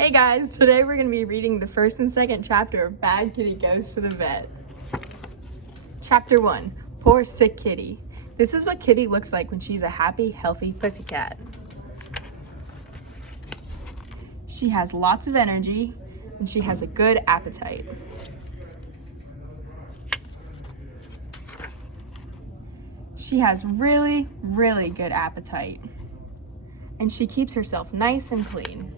Hey guys, today we're going to be reading the first and second chapter of Bad Kitty Goes to the Vet. Chapter 1, Poor Sick Kitty. This is what Kitty looks like when she's a happy, healthy pussycat. She has lots of energy and she has a good appetite. She has really, really good appetite. And she keeps herself nice and clean.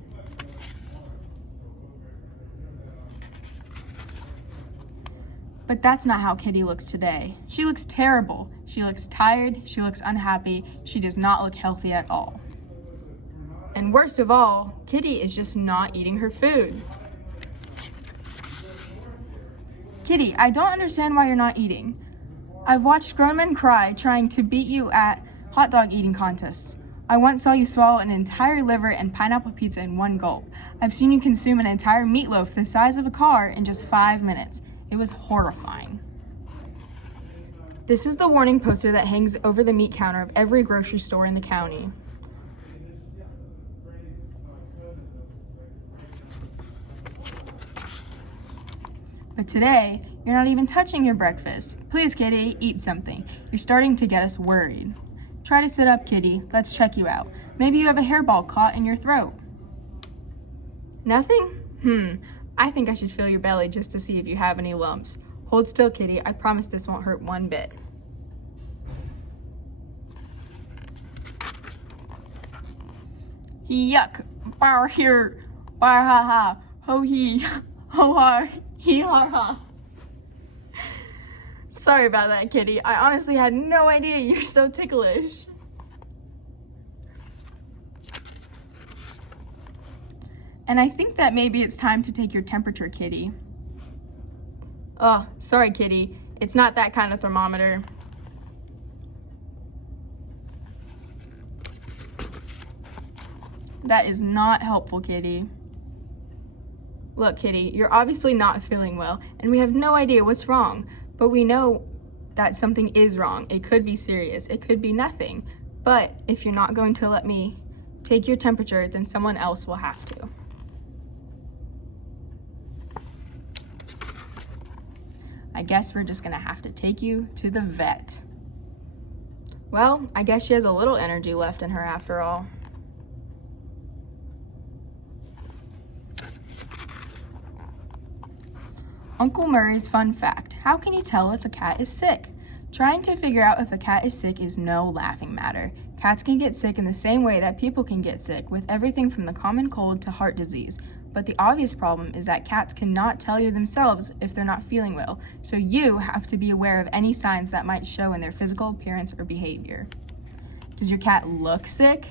But that's not how Kitty looks today. She looks terrible. She looks tired. She looks unhappy. She does not look healthy at all. And worst of all, Kitty is just not eating her food. Kitty, I don't understand why you're not eating. I've watched grown men cry trying to beat you at hot dog eating contests. I once saw you swallow an entire liver and pineapple pizza in one gulp. I've seen you consume an entire meatloaf the size of a car in just 5 minutes. It was horrifying. This is the warning poster that hangs over the meat counter of every grocery store in the county. But today, you're not even touching your breakfast. Please, Kitty, eat something. You're starting to get us worried. Try to sit up, Kitty. Let's check you out. Maybe you have a hairball caught in your throat. Nothing? I think I should feel your belly just to see if you have any lumps. Hold still, Kitty. I promise this won't hurt one bit. Yuck. Bar here. Bar ha ha. Ho he. Ho ha. He ha ha. Sorry about that, Kitty. I honestly had no idea you're so ticklish. And I think that maybe it's time to take your temperature, Kitty. Oh, sorry, Kitty. It's not that kind of thermometer. That is not helpful, Kitty. Look, Kitty, you're obviously not feeling well, and we have no idea what's wrong, but we know that something is wrong. It could be serious. It could be nothing. But if you're not going to let me take your temperature, then someone else will have to. I guess we're just gonna have to take you to the vet. Well, I guess she has a little energy left in her after all. Uncle Murray's fun fact. How can you tell if a cat is sick? Trying to figure out if a cat is sick is no laughing matter. Cats can get sick in the same way that people can get sick, with everything from the common cold to heart disease. But the obvious problem is that cats cannot tell you themselves if they're not feeling well, so you have to be aware of any signs that might show in their physical appearance or behavior. Does your cat look sick?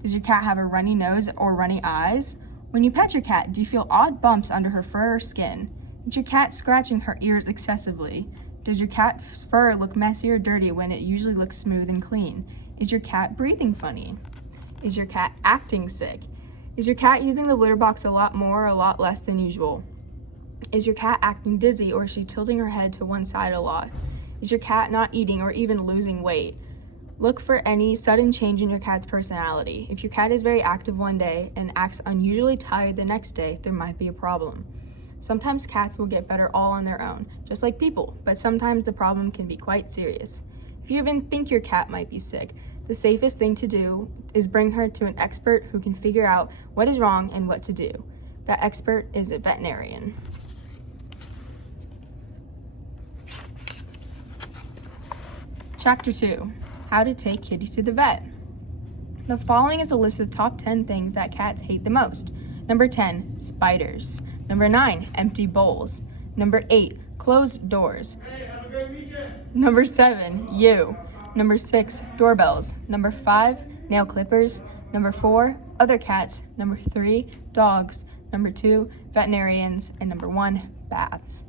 Does your cat have a runny nose or runny eyes? When you pet your cat, do you feel odd bumps under her fur or skin? Is your cat scratching her ears excessively? Does your cat's fur look messy or dirty when it usually looks smooth and clean? Is your cat breathing funny? Is your cat acting sick? Is your cat using the litter box a lot more or a lot less than usual? Is your cat acting dizzy or is she tilting her head to one side a lot? Is your cat not eating or even losing weight? Look for any sudden change in your cat's personality. If your cat is very active one day and acts unusually tired the next day, there might be a problem. Sometimes cats will get better all on their own, just like people, but sometimes the problem can be quite serious. If you even think your cat might be sick, the safest thing to do is bring her to an expert who can figure out what is wrong and what to do. That expert is a veterinarian. Chapter 2, How to Take Kitty to the Vet. The following is a list of top 10 things that cats hate the most. Number 10, spiders. Number 9, empty bowls. Number 8, closed doors. Hey, have a great weekend. Number 7, you. Number 6, doorbells. Number 5, nail clippers. Number 4, other cats. Number 3, dogs. Number 2, veterinarians. And number 1, baths.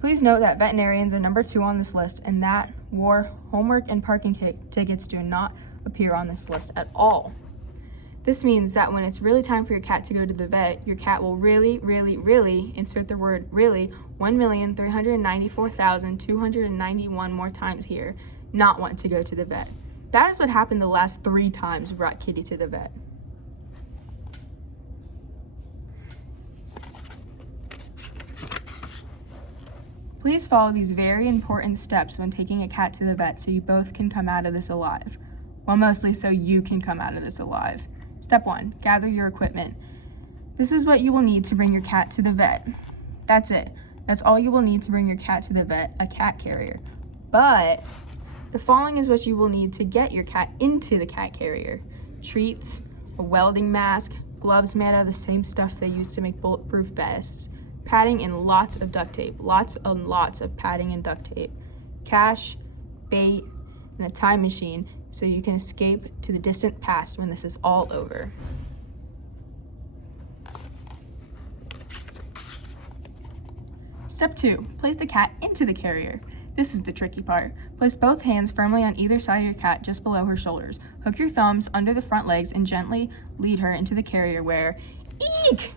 Please note that veterinarians are number 2 on this list and that war, homework, and parking tickets do not appear on this list at all. This means that when it's really time for your cat to go to the vet, your cat will really, insert the word really, 1,394,291 more times here, not want to go to the vet. That is what happened the last 3 times we brought Kitty to the vet. Please follow these very important steps when taking a cat to the vet so you both can come out of this alive. Well, mostly so you can come out of this alive. Step 1, gather your equipment. This is what you will need to bring your cat to the vet. That's it. That's all you will need to bring your cat to the vet, a cat carrier. But the following is what you will need to get your cat into the cat carrier. Treats, a welding mask, gloves made out of the same stuff they use to make bulletproof vests, padding and lots of duct tape, lots and lots of padding and duct tape, cash, bait, and a time machine so you can escape to the distant past when this is all over. Step 2, place the cat into the carrier. This is the tricky part. Place both hands firmly on either side of your cat just below her shoulders. Hook your thumbs under the front legs and gently lead her into the carrier where, eek!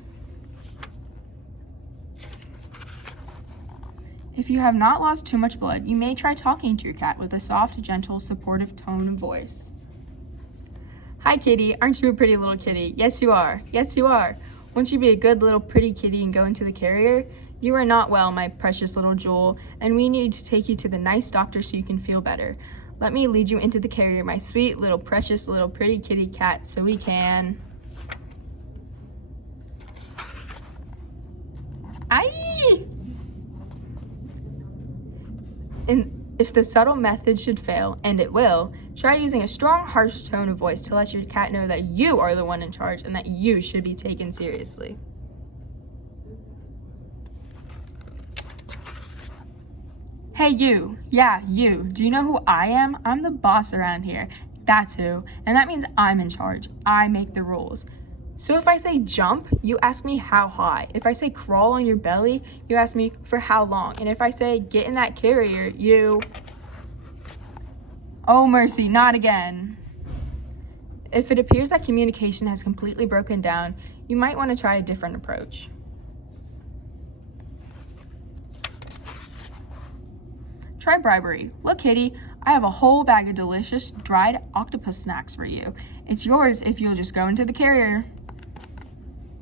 If you have not lost too much blood, you may try talking to your cat with a soft, gentle, supportive tone of voice. Hi kitty, aren't you a pretty little kitty? Yes you are, yes you are. Won't you be a good little pretty kitty and go into the carrier? You are not well, my precious little jewel, and we need to take you to the nice doctor so you can feel better. Let me lead you into the carrier, my sweet little precious little pretty kitty cat, so we can... Aye! And if the subtle method should fail, and it will, try using a strong, harsh tone of voice to let your cat know that you are the one in charge and that you should be taken seriously. Hey you, yeah, you. Do you know who I am? I'm the boss around here. That's who. And that means I'm in charge. I make the rules. So if I say jump, you ask me how high. If I say crawl on your belly, you ask me for how long. And if I say get in that carrier, you... Oh mercy, not again. If it appears that communication has completely broken down, you might want to try a different approach. Try bribery. Look, kitty, I have a whole bag of delicious dried octopus snacks for you. It's yours if you'll just go into the carrier.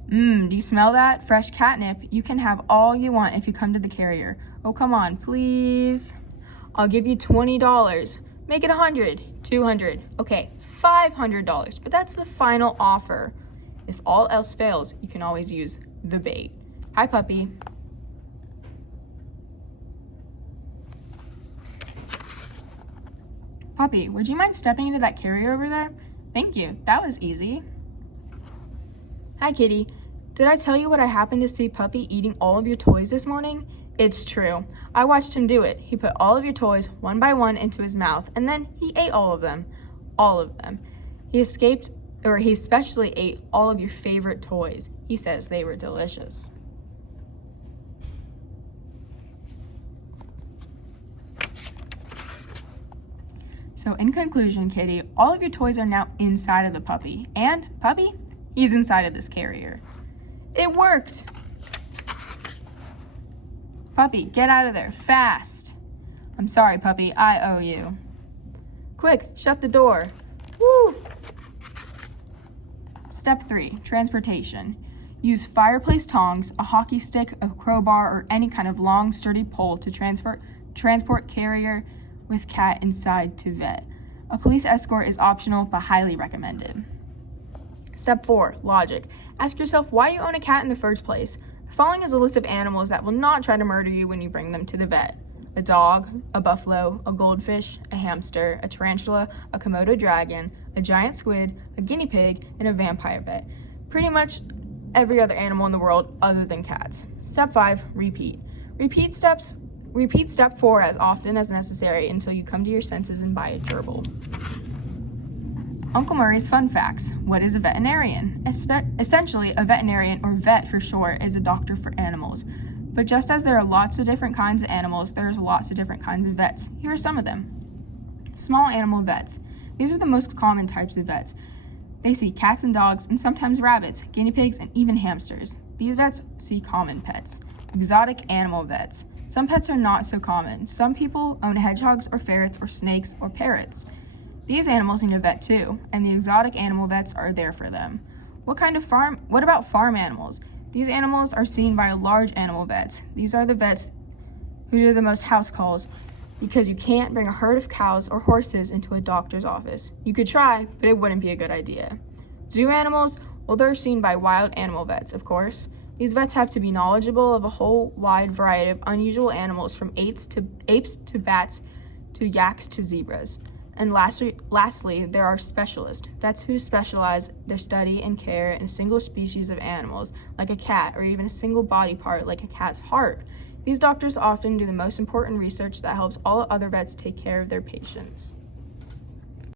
Do you smell that? Fresh catnip. You can have all you want if you come to the carrier. Oh, come on, please. I'll give you $20. Make it $100, $200, okay, $500, but that's the final offer. If all else fails, you can always use the bait. Hi, puppy. Puppy, would you mind stepping into that carrier over there? Thank you, that was easy. Hi, kitty. Did I tell you what I happened to see Puppy eating all of your toys this morning? It's true. I watched him do it. He put all of your toys one by one into his mouth, and then he ate all of them. All of them. He especially ate all of your favorite toys. He says they were delicious. So in conclusion, kitty, all of your toys are now inside of the puppy. And puppy, he's inside of this carrier. It worked! Puppy, get out of there, fast! I'm sorry, puppy, I owe you. Quick, shut the door. Woo! Step 3, transportation. Use fireplace tongs, a hockey stick, a crowbar, or any kind of long, sturdy pole to transport carrier with cat inside to vet. A police escort is optional but highly recommended. Step 4, logic. Ask yourself why you own a cat in the first place. The following is a list of animals that will not try to murder you when you bring them to the vet. A dog, a buffalo, a goldfish, a hamster, a tarantula, a Komodo dragon, a giant squid, a guinea pig, and a vampire vet. Pretty much every other animal in the world other than cats. Step 5, repeat. Repeat step 4 as often as necessary until you come to your senses and buy a gerbil. Uncle Murray's fun facts. What is a veterinarian? Essentially, a veterinarian, or vet for short, is a doctor for animals. But just as there are lots of different kinds of animals, there's lots of different kinds of vets. Here are some of them. Small animal vets. These are the most common types of vets. They see cats and dogs, and sometimes rabbits, guinea pigs, and even hamsters. These vets see common pets. Exotic animal vets. Some pets are not so common. Some people own hedgehogs or ferrets or snakes or parrots. These animals need a vet too, and the exotic animal vets are there for them. What about farm animals? These animals are seen by large animal vets. These are the vets who do the most house calls, because you can't bring a herd of cows or horses into a doctor's office. You could try, but it wouldn't be a good idea. Zoo animals, well, they're seen by wild animal vets, of course. These vets have to be knowledgeable of a whole wide variety of unusual animals, from apes to bats to yaks to zebras. And lastly, there are specialists, vets who specialize their study and care in a single species of animals, like a cat, or even a single body part, like a cat's heart. These doctors often do the most important research that helps all other vets take care of their patients.